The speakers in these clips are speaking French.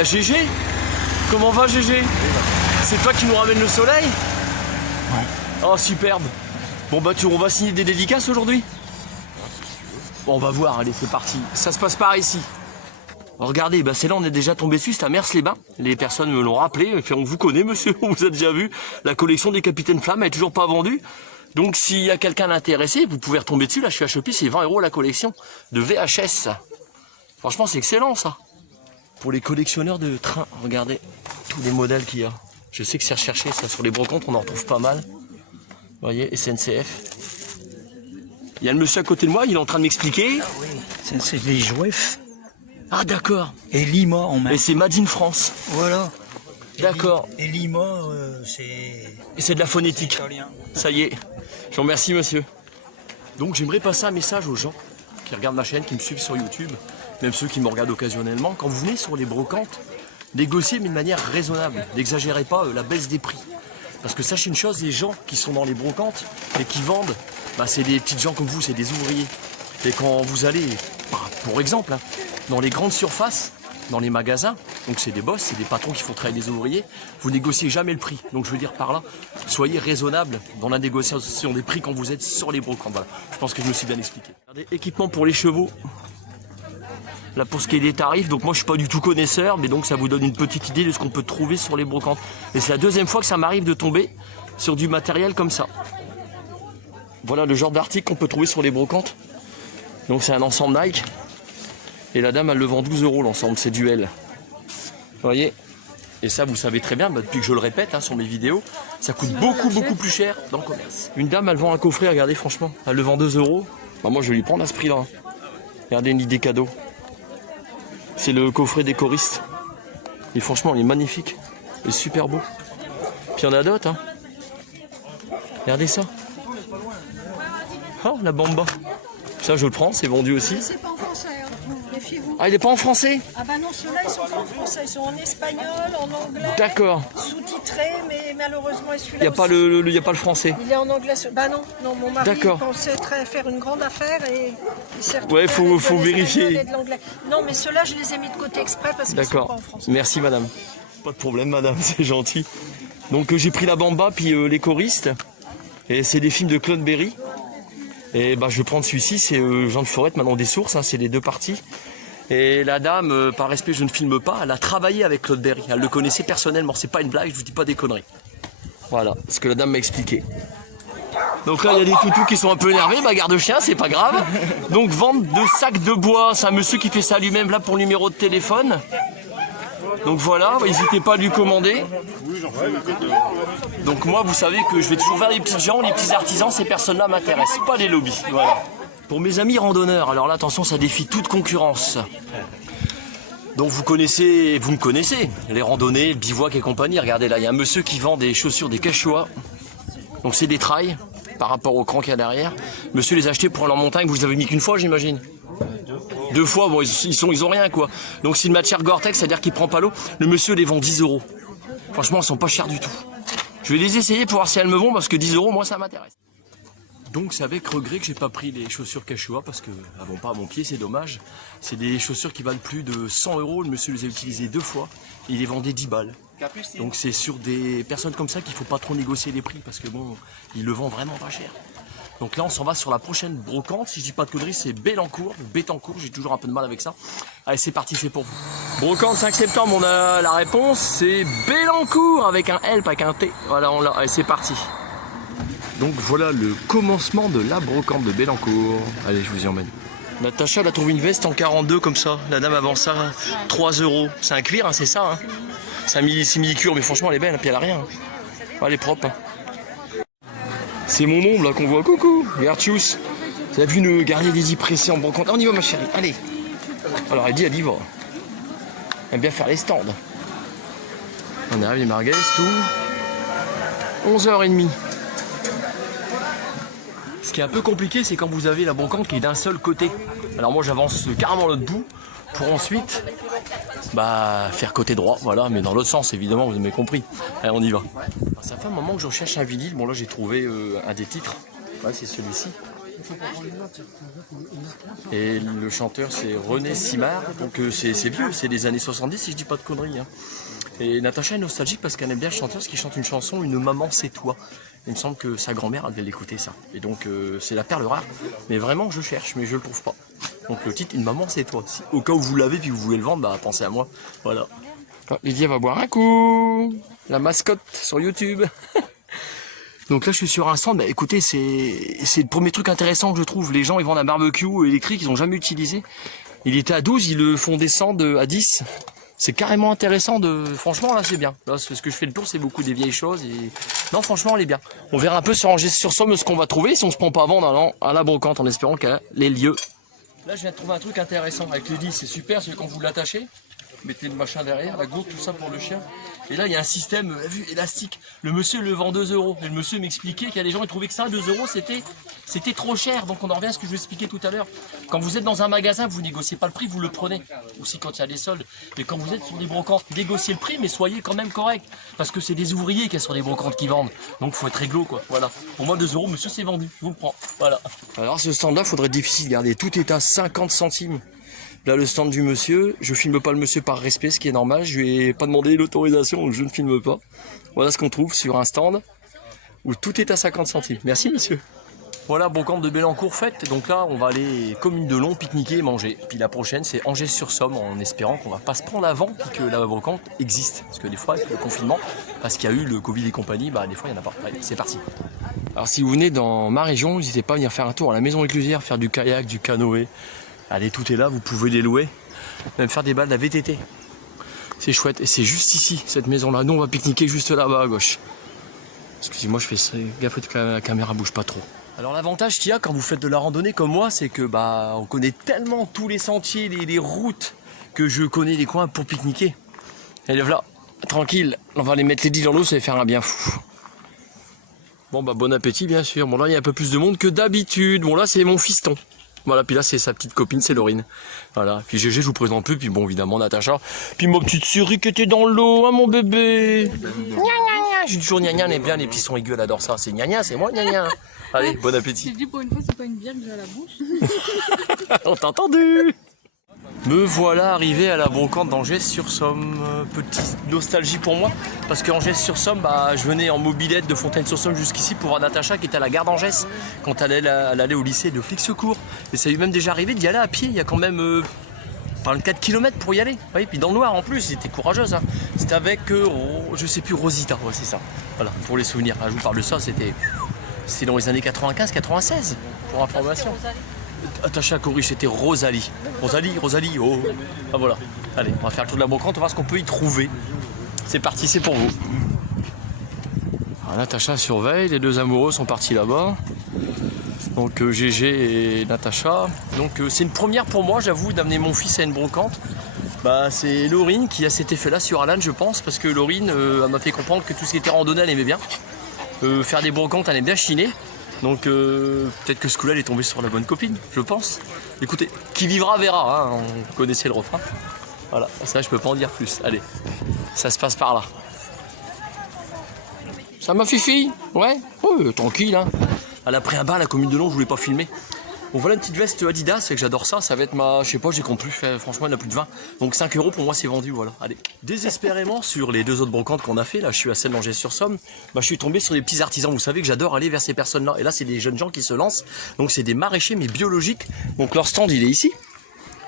y a GG. Comment va GG? C'est toi qui nous ramène le soleil? Ouais. Oh superbe. Bon bah on va signer des dédicaces aujourd'hui? Bon, on va voir, allez c'est parti. Ça se passe par ici. Regardez, bah c'est là on est déjà tombé dessus, c'est à Mers-les-Bains. Les personnes me l'ont rappelé, on vous connaît monsieur, on vous a déjà vu. La collection des Capitaines Flamme elle est toujours pas vendue. Donc s'il y a quelqu'un intéressé, vous pouvez retomber dessus. Là je suis à Shopee, c'est 20 € la collection de VHS. Franchement c'est excellent ça. Pour les collectionneurs de trains, regardez tous les modèles qu'il y a. Je sais que c'est recherché ça, sur les brocantes on en retrouve pas mal. Vous voyez, SNCF. Il y a le monsieur à côté de moi, il est en train de m'expliquer. Ah oui, c'est les Jouef. Ah d'accord. Et Lima on met. Et c'est Made in France. Voilà. D'accord. Et Lima, c'est... Et c'est de la phonétique. italien. Ça y est. Je vous remercie monsieur. Donc j'aimerais passer un message aux gens qui regardent ma chaîne, qui me suivent sur YouTube, même ceux qui me regardent occasionnellement. Quand vous venez sur les brocantes, négociez mais de manière raisonnable. N'exagérez pas la baisse des prix. Parce que sachez une chose, les gens qui sont dans les brocantes et qui vendent, bah, c'est des petites gens comme vous, c'est des ouvriers. Et quand vous allez, bah, pour exemple, hein, dans les grandes surfaces, dans les magasins, donc c'est des boss, c'est des patrons qui font travailler des ouvriers, vous négociez jamais le prix. Donc je veux dire par là, soyez raisonnable dans la négociation des prix quand vous êtes sur les brocantes. Voilà. Je pense que je me suis bien expliqué. Regardez, équipement pour les chevaux. Là pour ce qui est des tarifs, donc moi je suis pas du tout connaisseur, mais donc ça vous donne une petite idée de ce qu'on peut trouver sur les brocantes. Et c'est la deuxième fois que ça m'arrive de tomber sur du matériel comme ça. Voilà le genre d'article qu'on peut trouver sur les brocantes. Donc c'est un ensemble Nike. Et la dame elle le vend 12 € l'ensemble, c'est du L. Vous voyez? Et ça vous savez très bien, bah, depuis que je le répète hein, sur mes vidéos, ça coûte beaucoup plus cher dans le commerce. Une dame elle vend un coffret, regardez franchement, elle le vend 2 €. Bah, moi je vais lui prendre à ce prix là. Hein. Regardez une idée cadeau. C'est le coffret des choristes. Et franchement, il est magnifique. Il est super beau. Puis il y en a d'autres. Hein. Regardez ça. Oh, la bamba. Ça, je le prends. C'est vendu aussi. C'est pas en français, hein. Méfiez-vous. Ah, il n'est pas en français? Ah bah non, ceux-là, ils sont pas en français. Ils sont en espagnol, en anglais. D'accord. Sous-titrés, mais malheureusement, celui-là Il n'y a, pas y a pas le français. Il est en anglais. Bah non, non, mon mari pensait faire une grande affaire et il s'est retrouvé. Ouais, faut vérifier. Non, mais ceux-là, je les ai mis de côté exprès parce qu'ils sont pas en français. Merci, madame. Pas de problème, madame, c'est gentil. Donc, j'ai pris la bamba, puis les choristes. Et c'est des films de Claude Berry. Et bah, je vais prendre celui-ci, c'est Jean de Forêt, maintenant des sources, hein, c'est les deux parties. Et la dame, par respect, je ne filme pas, elle a travaillé avec Claude Berry. Elle le connaissait personnellement, c'est pas une blague, je vous dis pas des conneries. Voilà, ce que la dame m'a expliqué. Donc là, il y a des toutous qui sont un peu énervés, bagarre de chien, c'est pas grave. Donc, vente de sacs de bois, c'est un monsieur qui fait ça lui-même, là, pour le numéro de téléphone. Donc voilà, n'hésitez pas à lui commander. Donc moi, vous savez que je vais toujours vers les petits gens, les petits artisans, ces personnes-là m'intéressent, pas les lobbies. Voilà. Pour mes amis randonneurs, alors là, attention, ça défie toute concurrence. Donc vous me connaissez, les randonnées, le bivouac et compagnie. Regardez là, il y a un monsieur qui vend des chaussures, des Quechua. Donc c'est des trails par rapport au cran qu'il y a derrière. Monsieur les a achetés pour aller en montagne, vous les avez mis qu'une fois, j'imagine. 2 fois, bon, ils ont rien quoi. Donc c'est une matière Gore-Tex, c'est-à-dire qu'il prend pas l'eau. Le monsieur les vend 10 €. Franchement, elles sont pas chères du tout. Je vais les essayer pour voir si elles me vont parce que 10 €, moi ça m'intéresse. Donc c'est avec regret que j'ai pas pris les chaussures Quechua parce qu'elles vont pas à mon pied, c'est dommage. C'est des chaussures qui valent plus de 100 €. Le monsieur les a utilisées 2 fois et il les vendait 10 balles. Donc c'est sur des personnes comme ça qu'il faut pas trop négocier les prix parce que bon, il le vend vraiment pas cher. Donc là on s'en va sur la prochaine brocante, si je dis pas de conneries c'est Bétancourt, j'ai toujours un peu de mal avec ça. Allez c'est parti, c'est pour vous. Brocante 5 septembre, on a la réponse, c'est Bétancourt avec un L, pas avec un T. Voilà, on l'a, allez c'est parti. Donc voilà le commencement de la brocante de Bétancourt. Allez je vous y emmène. Natacha elle a trouvé une veste en 42 comme ça, la dame avant ça, 3 €. C'est un cuir, hein, c'est ça. Hein. C'est mini-cure, mais franchement elle est belle, puis elle a rien. Hein. Elle est propre. Hein. C'est mon ombre là qu'on voit, coucou, Vertius. Vous avez vu le guerrier des pressé en brocante. On y va ma chérie, allez. Alors elle y va. Elle aime bien faire les stands. On arrive les merguez, tout. 11h30. Ce qui est un peu compliqué, c'est quand vous avez la brocante qui est d'un seul côté. Alors moi j'avance carrément l'autre bout pour ensuite faire côté droit, voilà, mais dans l'autre sens évidemment, vous avez compris. Allez, on y va. Ça fait un moment que je recherche un vinyle. Bon là j'ai trouvé un des titres. Ouais, c'est celui-ci. Et le chanteur c'est René Simard, donc c'est vieux, c'est des années 70 si je dis pas de conneries. Hein. Et Natacha est nostalgique parce qu'elle aime bien le chanteur qui chante une chanson, Une maman c'est toi. Il me semble que sa grand-mère elle devait l'écouter ça. Et donc c'est la perle rare, mais vraiment je cherche, mais je le trouve pas. Donc le titre Une maman c'est toi. Si, au cas où vous l'avez puis que vous voulez le vendre, bah pensez à moi. Voilà. Lydia va boire un coup. La mascotte sur YouTube. Donc là je suis sur un stand, bah écoutez c'est le premier truc intéressant que je trouve. Les gens ils vendent un barbecue électrique, ils n'ont jamais utilisé. Il était à 12, ils le font descendre à 10. C'est carrément intéressant franchement là c'est bien. Là ce que je fais le tour c'est beaucoup des vieilles choses et non franchement elle est bien. On verra un peu sur Angers-sur-Somme ce qu'on va trouver si on se prend pas à vendre allant à la brocante en espérant qu'elle a les lieux. Là je viens de trouver un truc intéressant avec le 10, c'est super, c'est quand vous l'attachez. Mettez le machin derrière, la gourde, tout ça pour le chien. Et là, il y a un système élastique. Le monsieur le vend 2 €. Et le monsieur m'expliquait qu'il y a des gens qui trouvaient que ça, 2 €, c'était trop cher. Donc on en revient à ce que je vous expliquais tout à l'heure. Quand vous êtes dans un magasin, vous négociez pas le prix, vous le prenez. Aussi quand il y a des soldes. Mais quand vous êtes sur des brocantes, négociez le prix, mais soyez quand même correct. Parce que c'est des ouvriers qui sont sur des brocantes qui vendent. Donc faut être réglo, quoi. Voilà. Pour moi, 2 €, monsieur, c'est vendu. Je vous le prends. Voilà. Alors ce stand-là, faudrait être difficile de garder. Tout est à 50 centimes. Là, le stand du monsieur, je filme pas le monsieur par respect, ce qui est normal. Je lui ai pas demandé l'autorisation, donc je ne filme pas. Voilà ce qu'on trouve sur un stand où tout est à 50 centimes. Merci, monsieur. Voilà, brocante de Bellancourt faite. Donc là, on va aller commune de Long, pique-niquer et manger. Puis la prochaine, c'est Angers-sur-Somme, en espérant qu'on va pas se prendre avant et que la brocante existe. Parce que des fois, avec le confinement, parce qu'il y a eu le Covid et compagnie, bah des fois, il n'y en a pas. Allez, c'est parti. Alors, si vous venez dans ma région, n'hésitez pas à venir faire un tour à la maison éclusière, faire du kayak, du canoë. Allez, tout est là, vous pouvez les louer, même faire des balles à VTT. C'est chouette, et c'est juste ici, cette maison-là. Nous, on va pique-niquer juste là-bas à gauche. Excusez-moi, je fais ça, gaffe que la caméra bouge pas trop. Alors l'avantage qu'il y a quand vous faites de la randonnée comme moi, c'est que bah on connaît tellement tous les sentiers, les routes, que je connais les coins pour pique-niquer. Et là, tranquille, on va les mettre les 10 dans l'eau, ça va faire un bien fou. Bon bah bon appétit bien sûr. Bon là il y a un peu plus de monde que d'habitude. Bon là c'est mon fiston. Voilà, puis là c'est sa petite copine, c'est Laurine. Voilà, puis GG je vous présente plus, puis bon évidemment Natacha. Puis ma petite souris qui était dans l'eau, hein mon bébé. Gna gna gna. J'ai toujours gna gna, elle aime bien les petits sons aigus, elle adore ça. C'est gna gna, c'est moi gna gna. Allez, bon appétit. Je dis pour une fois c'est pas une bière que j'ai à la bouche. On t'a entendu. Me voilà arrivé à la brocante d'Angers-sur-Somme. Petite nostalgie pour moi, parce que Angers-sur-Somme, bah, je venais en mobilette de Fontaine-sur-Somme jusqu'ici pour voir Natacha qui était à la gare d'Angers quand elle allait au lycée de Flix-Secours. Et ça lui est même déjà arrivé d'y aller à pied, il y a quand même 4 km pour y aller. Oui, puis dans le noir en plus, c'était courageuse. Hein. C'était avec, je sais plus, Rosita, ouais, c'est ça. Voilà, pour les souvenirs. Je vous parle de ça, c'était dans les années 95-96, pour information. Attaché à Corrie, c'était Rosalie. Rosalie, oh. Ah voilà. Allez, on va faire le tour de la brocante, on va voir ce qu'on peut y trouver. C'est parti, c'est pour vous. Alors, Natacha surveille, les deux amoureux sont partis là-bas. Donc GG et Natacha. Donc c'est une première pour moi, j'avoue, d'amener mon fils à une brocante. Bah, c'est Laurine qui a cet effet-là sur Alan, je pense, parce que Laurine elle m'a fait comprendre que tout ce qui était randonnée, elle aimait bien. Faire des brocantes, elle aime bien chiner. Donc peut-être que ce coup-là, elle est tombée sur la bonne copine, je pense. Écoutez, qui vivra verra, hein, on connaissait le refrain. Voilà, ça je peux pas en dire plus. Allez, ça se passe par là. Ça m'a fifi? Ouais, tranquille. Hein. Elle a pris un bas à la commune de Long, je voulais pas filmer. Bon voilà une petite veste Adidas, c'est que j'adore ça, ça va être ma, je sais pas, j'ai compte plus, franchement il y en a plus de 20. Donc 5 € pour moi c'est vendu, voilà, allez. Désespérément sur les deux autres brocantes qu'on a fait, là je suis à celle d'Angers-sur-Somme, bah, je suis tombé sur des petits artisans, vous savez que j'adore aller vers ces personnes-là. Et là c'est des jeunes gens qui se lancent, donc c'est des maraîchers mais biologiques, donc leur stand il est ici.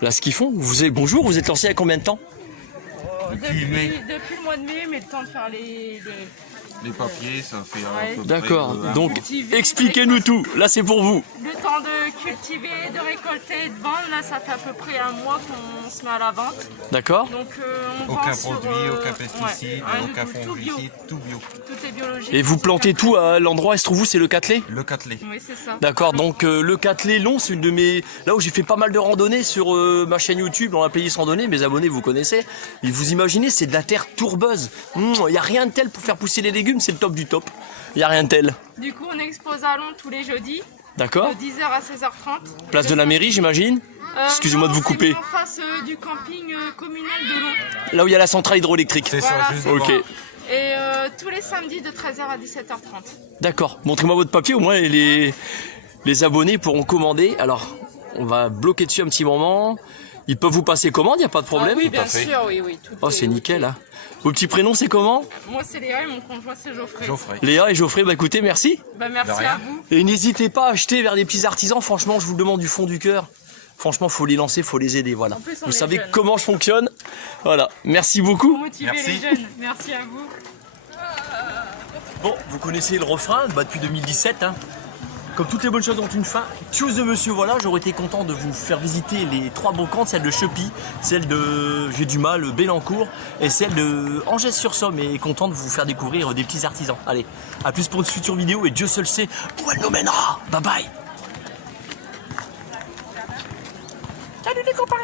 Là ce qu'ils font, bonjour, vous êtes lancé il y a combien de temps? Depuis le mois de mai, mais le temps de faire les papiers, ça fait un peu. D'accord, donc expliquez-nous tout, là c'est pour vous. Le temps de cultiver, de récolter et de vendre, là ça fait à peu près un mois qu'on se met à la vente. D'accord. Donc on Aucun vend sur, produit, aucun pesticide, aucun fongicide, tout bio. Tout est biologique. Et vous plantez tout à l'endroit, est-ce que vous c'est le Catelet? Le Catelet. Oui c'est ça. D'accord, donc le Catelet long, c'est une de mes... Là où j'ai fait pas mal de randonnées sur ma chaîne YouTube, dans la playlist randonnée, mes abonnés vous connaissez. Et vous imaginez, c'est de la terre tourbeuse. Il n'y a rien de tel pour faire pousser les légumes, c'est le top du top. Il n'y a rien de tel. Du coup on expose à Londres tous les jeudis. D'accord. De 10h à 16h30. Place de la mairie, j'imagine. Excusez-moi de vous couper. En face du camping communal de Londres. Là où il y a la centrale hydroélectrique. C'est ça, Voilà, juste c'est Ok. devant. Et tous les samedis de 13h à 17h30. D'accord. Montrez-moi votre papier, au moins Les abonnés pourront commander. Alors, on va bloquer dessus un petit moment. Ils peuvent vous passer commande, il n'y a pas de problème. Ah oui, bien sûr, oui, oui. Oh, c'est nickel, hein. Vos petits prénoms, c'est comment? Moi, c'est Léa et mon conjoint, c'est Geoffrey. Léa et Geoffrey, bah écoutez, merci. Bah, merci à vous. Et n'hésitez pas à acheter vers des petits artisans. Franchement, je vous le demande du fond du cœur. Franchement, faut les lancer, faut les aider, voilà. plus, Vous est savez jeunes. comment je fonctionne. Voilà, merci beaucoup. Pour motiver les jeunes. Merci à vous. Bon, vous connaissez le refrain, bah, depuis 2017, hein. Comme toutes les bonnes choses ont une fin, choose the monsieur, voilà, j'aurais été content de vous faire visiter les 3 brocantes, celle de Chepy, celle de J'ai du mal, Bélancourt, et celle de Angers-sur-Somme, et content de vous faire découvrir des petits artisans. Allez, à plus pour une future vidéo, et Dieu seul sait où elle nous mènera. Bye bye. Salut les copains.